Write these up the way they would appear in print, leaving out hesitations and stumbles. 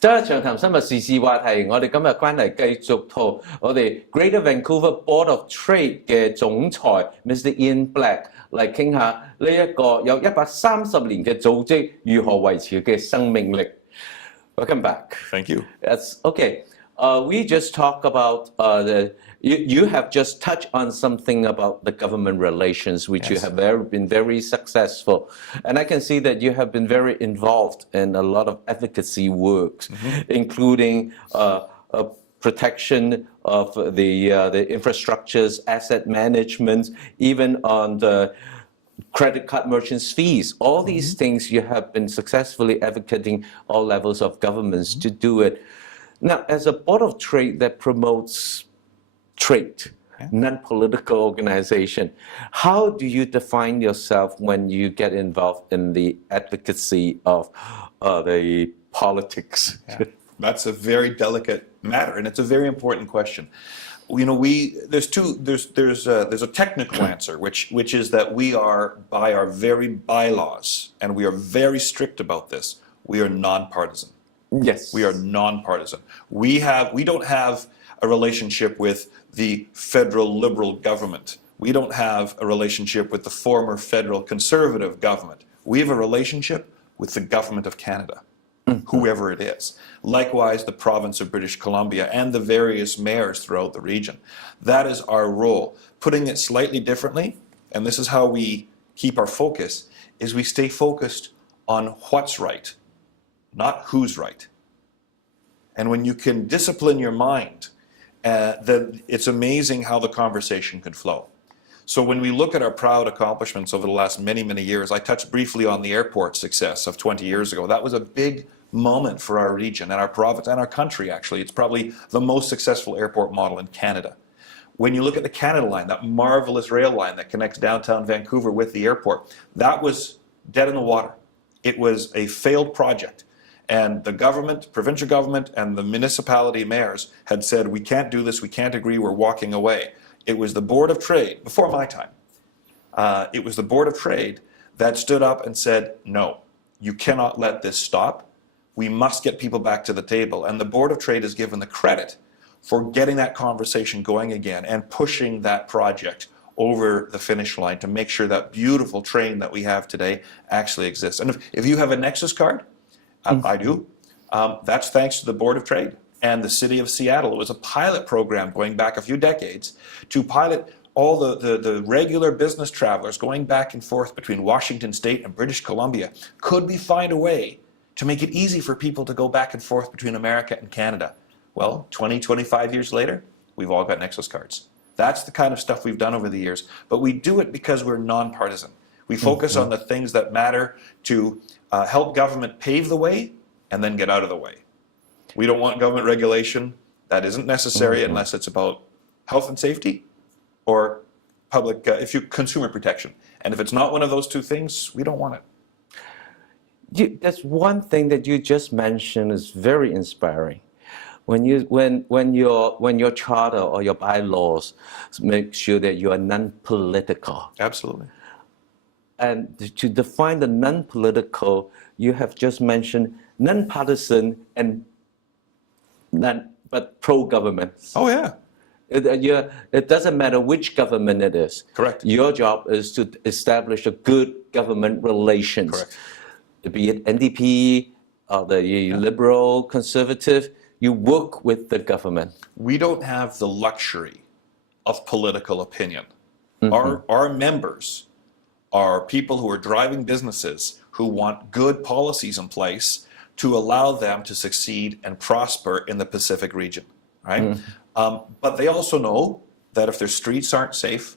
周一長談深入時事話題，我哋今日關係繼續同我哋 Greater Vancouver Board of Trade 嘅總裁 Mr. Iain Black 嚟傾下呢一個有130年嘅組織如何維持嘅生命力。Welcome back. Thank you. That's okay. We just talked about you have just touched on something about the government relations, which you have been very successful. And I can see that you have been very involved in a lot of advocacy works, including protection of the infrastructures, asset management, even on the credit card merchants' fees. All these things you have been successfully advocating all levels of governments to do it. Now, as a board of trade that promotes trade, non-political organization, how do you define yourself when you get involved in the advocacy of the politics? That's a very delicate matter, and it's a very important question. You know, there's a technical answer, which is that we are, by our very bylaws, and we are very strict about this, we are nonpartisan. Yes. We are nonpartisan. We don't have a relationship with the federal Liberal government. We don't have a relationship with the former federal Conservative government. We have a relationship with the government of Canada, whoever it is. Likewise, the province of British Columbia and the various mayors throughout the region. That is our role. Putting it slightly differently, and this is how we keep our focus, is we stay focused on what's right, not who's right. And when you can discipline your mind, then it's amazing how the conversation can flow. So when we look at our proud accomplishments over the last many, many years, I touched briefly on the airport success of 20 years ago. That was a big moment for our region and our province and our country, actually. It's probably the most successful airport model in Canada. When you look at the Canada Line, that marvelous rail line that connects downtown Vancouver with the airport, that was dead in the water. It was a failed project. And the government, provincial government, and the municipality mayors had said, we can't do this, we can't agree, we're walking away. It was the Board of Trade, before my time, it was the Board of Trade that stood up and said, no, you cannot let this stop. We must get people back to the table. And the Board of Trade is given the credit for getting that conversation going again and pushing that project over the finish line to make sure that beautiful train that we have today actually exists. And if you have a Nexus card, I do. That's thanks to the Board of Trade and the City of Seattle. It was a pilot program going back a few decades to pilot all the regular business travelers going back and forth between Washington State and British Columbia. Could we find a way to make it easy for people to go back and forth between America and Canada? Well, 20, 25 years later, we've all got Nexus cards. That's the kind of stuff we've done over the years. But we do it because we're nonpartisan. We focus on the things that matter to help government pave the way and then get out of the way. We don't want government regulation that isn't necessary unless it's about health and safety or public, consumer protection. And if it's not one of those two things, we don't want it. That's one thing that you just mentioned is very inspiring. When your charter or your bylaws make sure that you are non-political. Absolutely. And to define the non-political, you have just mentioned non-partisan and but pro-government. Oh yeah. It doesn't matter which government it is. Correct. Your job is to establish a good government relations. Correct. Be it NDP or the Liberal, Conservative, you work with the government. We don't have the luxury of political opinion. Our members are people who are driving businesses who want good policies in place to allow them to succeed and prosper in the Pacific region, right? But they also know that if their streets aren't safe,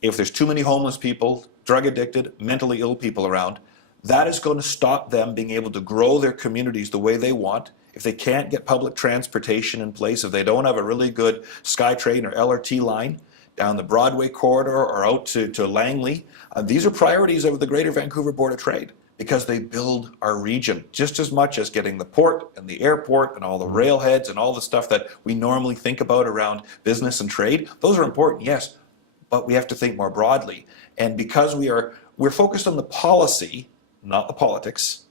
if there's too many homeless people, drug addicted, mentally ill people around, that is going to stop them being able to grow their communities the way they want. If they can't get public transportation in place, if they don't have a really good SkyTrain or LRT line down the Broadway corridor or out to Langley, these are priorities of the Greater Vancouver Board of Trade because they build our region just as much as getting the port and the airport and all the railheads and all the stuff that we normally think about around business and trade. Those are important, yes, but we have to think more broadly. And because we're focused on the policy, not the politics,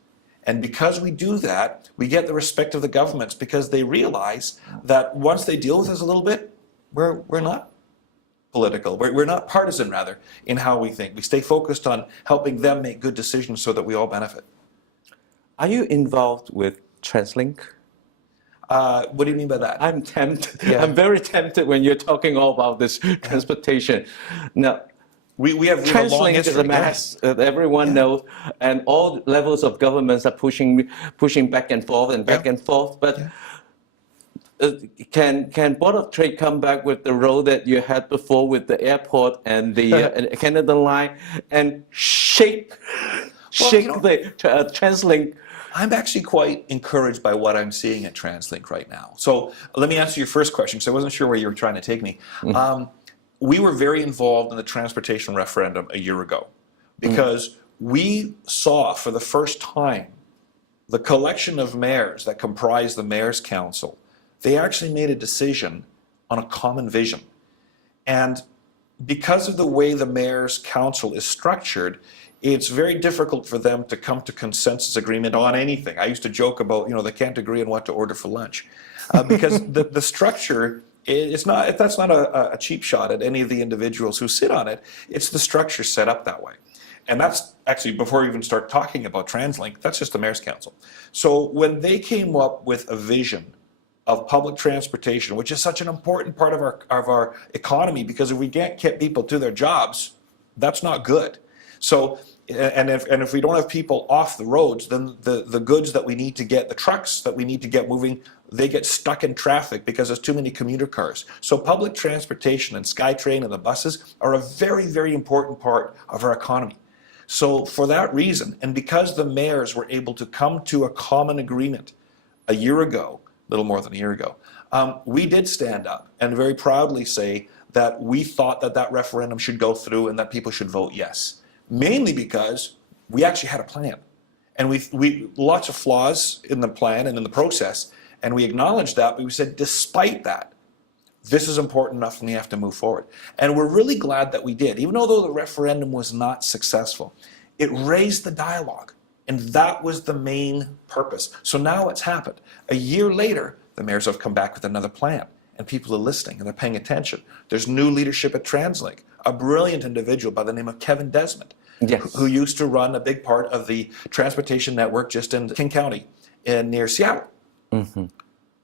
And because we do that, we get the respect of the governments because they realize that once they deal with us a little bit, we're not political. We're not partisan, rather, in how we think. We stay focused on helping them make good decisions so that we all benefit. Are you involved with TransLink? What do you mean by that? I'm tempted. Yeah. I'm very tempted when you're talking all about this transportation. Now, we have a long TransLink history. is a mass that everyone knows, and all levels of governments are pushing back and forth and back and forth. But can Board of Trade come back with the role that you had before with the airport and the Canada Line and shake the TransLink? I'm actually quite encouraged by what I'm seeing at TransLink right now. So let me answer your first question, because I wasn't sure where you were trying to take me. We were very involved in the transportation referendum a year ago because we saw for the first time the collection of mayors that comprise the Mayor's Council. They actually made a decision on a common vision. And because of the way the Mayor's Council is structured, it's very difficult for them to come to consensus agreement on anything. I used to joke about, they can't agree on what to order for lunch. Because the structure, that's not a cheap shot at any of the individuals who sit on it. It's the structure set up that way. And that's actually, before we even start talking about TransLink, that's just the Mayor's Council. So when they came up with a vision of public transportation, which is such an important part of our economy, because if we can't get people to their jobs, that's not good. So, and if we don't have people off the roads, then the goods that we need to get, the trucks that we need to get moving, they get stuck in traffic because there's too many commuter cars. So public transportation and SkyTrain and the buses are a very, very important part of our economy. So for that reason, and because the mayors were able to come to a common agreement a year ago, a little more than a year ago, we did stand up and very proudly say that we thought that referendum should go through and that people should vote yes. Mainly because we actually had a plan. And we lots of flaws in the plan and in the process, and we acknowledged that, but we said, despite that, this is important enough and we have to move forward. And we're really glad that we did. Even though the referendum was not successful, it raised the dialogue. And that was the main purpose. So now it's happened. A year later, the mayors have come back with another plan. And people are listening and they're paying attention. There's new leadership at TransLink. A brilliant individual by the name of Kevin Desmond, who used to run a big part of the transportation network just in King County near Seattle.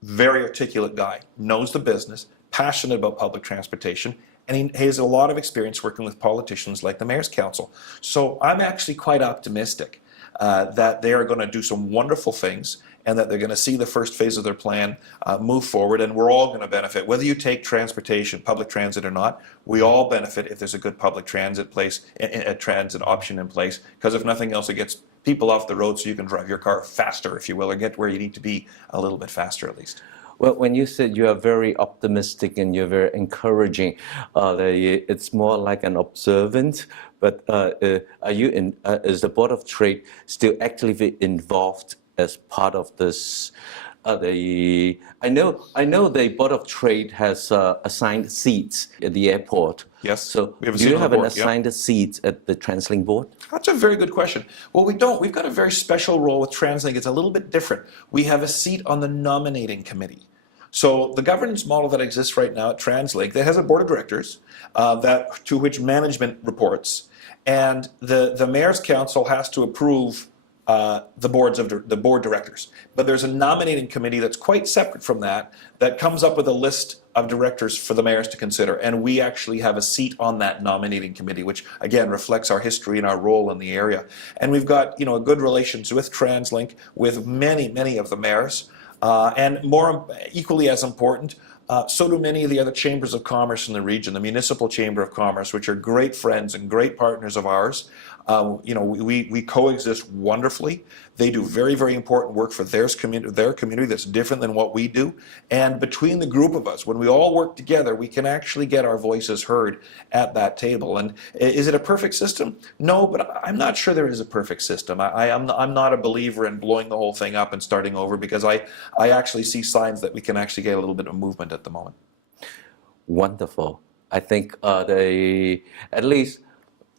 Very articulate guy, knows the business, passionate about public transportation, and he has a lot of experience working with politicians like the Mayor's Council. So I'm actually quite optimistic that they are going to do some wonderful things and that they're going to see the first phase of their plan move forward, and we're all going to benefit. Whether you take transportation, public transit or not, we all benefit if there's a good public transit transit option in place, because if nothing else, it gets people off the road so you can drive your car faster, if you will, or get where you need to be a little bit faster at least. Well, when you said you are very optimistic and you're very encouraging, it's more like an observant. But is the Board of Trade still actively involved as part of this? I know the Board of Trade has assigned seats at the airport. Yes. So we have a do seat you on the have an board, assigned seat at the TransLink board? That's a very good question. Well, we don't. We've got a very special role with TransLink. It's a little bit different. We have a seat on the nominating committee. So the governance model that exists right now at TransLink, that has a board of directors to which management reports, and the Mayor's Council has to approve the board directors. But there's a nominating committee that's quite separate from that comes up with a list of directors for the mayors to consider. And we actually have a seat on that nominating committee, which again reflects our history and our role in the area. And we've got a good relations with TransLink, with many of the mayors. And more equally as important, so do many of the other chambers of commerce in the region, the Municipal Chamber of Commerce, which are great friends and great partners of ours. We coexist wonderfully. They do very important work for their community that's different than what we do. And between the group of us, when we all work together, we can actually get our voices heard at that table. And is it a perfect system? No, but I'm not sure there is a perfect system. I'm not a believer in blowing the whole thing up and starting over, because I actually see signs that we can actually get a little bit of movement at the moment. Wonderful. I think at least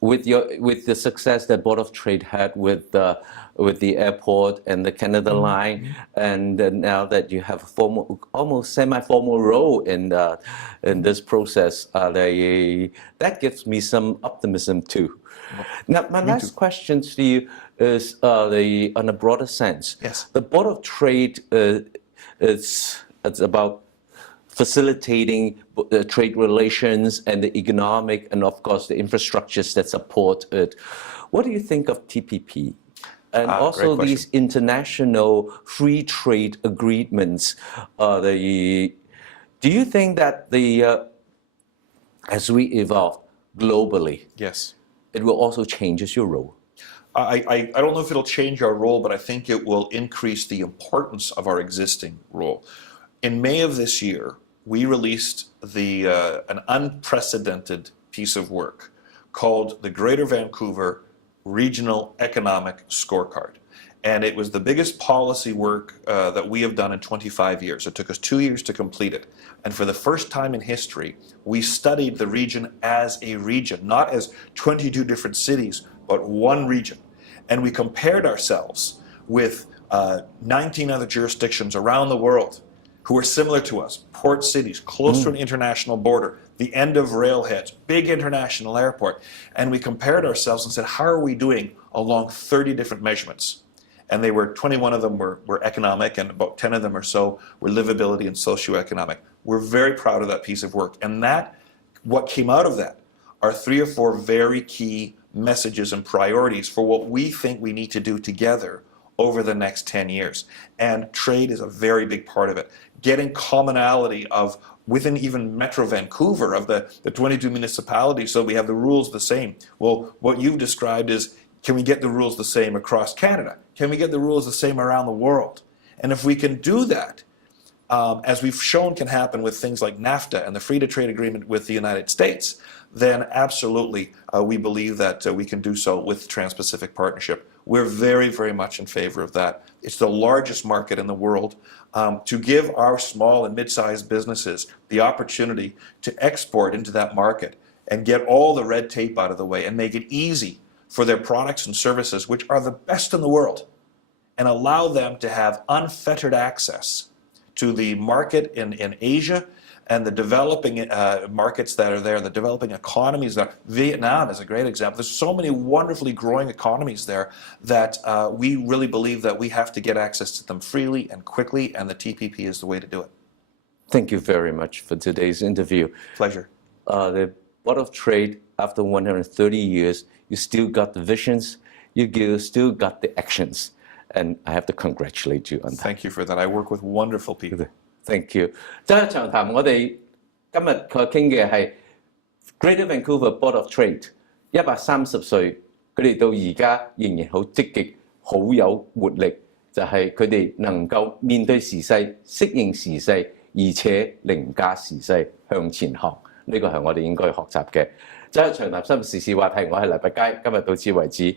with the success that Board of Trade had with the airport and the Canada line, and now that you have a formal, almost semi-formal role in this process, that gives me some optimism too. Now, my last question to you is on a broader sense. Yes. The Board of Trade it's about facilitating trade relations and the economic and, of course, the infrastructures that support it. What do you think of TPP? And also these international free trade agreements. Do you think that as we evolve globally, Yes, it will also change your role? I don't know if it'll change our role, but I think it will increase the importance of our existing role. In May of this year, we released an unprecedented piece of work called the Greater Vancouver Regional Economic Scorecard. And it was the biggest policy work that we have done in 25 years. It took us 2 years to complete it. And for the first time in history, we studied the region as a region, not as 22 different cities, but one region. And we compared ourselves with 19 other jurisdictions around the world who are similar to us, port cities, close to an international border, the end of railheads, big international airport. And we compared ourselves and said, how are we doing along 30 different measurements? And 21 of them were economic, and about 10 of them or so were livability and socioeconomic. We're very proud of that piece of work. And what came out of that are 3 or 4 very key messages and priorities for what we think we need to do together over the next 10 years. And trade is a very big part of it. Getting commonality within even Metro Vancouver, of the 22 municipalities, so we have the rules the same. Well, what you've described is, can we get the rules the same across Canada? Can we get the rules the same around the world? And if we can do that, as we've shown can happen with things like NAFTA and the free to trade agreement with the United States, then absolutely we believe that we can do so with the Trans-Pacific Partnership. We're very, very much in favor of that. It's the largest market in the world. To give our small and mid-sized businesses the opportunity to export into that market and get all the red tape out of the way and make it easy for their products and services, which are the best in the world, and allow them to have unfettered access to the market in Asia and the developing markets that are there, the developing economies there. Vietnam is a great example. There's so many wonderfully growing economies there that we really believe that we have to get access to them freely and quickly, and the TPP is the way to do it. Thank you very much for today's interview. Pleasure. The Board of Trade, after 130 years, you still got the visions, you still got the actions, and I have to congratulate you on that. Thank you for that. I work with wonderful people. Thank you. 真係長談，我哋今日佢傾嘅係 Greater Vancouver Board of Trade 130歲，佢哋到而家仍然好積極、好有活力，就係佢哋能夠面對時勢、適應時勢，而且凌駕時勢向前行。呢個係我哋應該學習嘅。真係長談深入時事話題，我係黎拔佳，今日到此為止。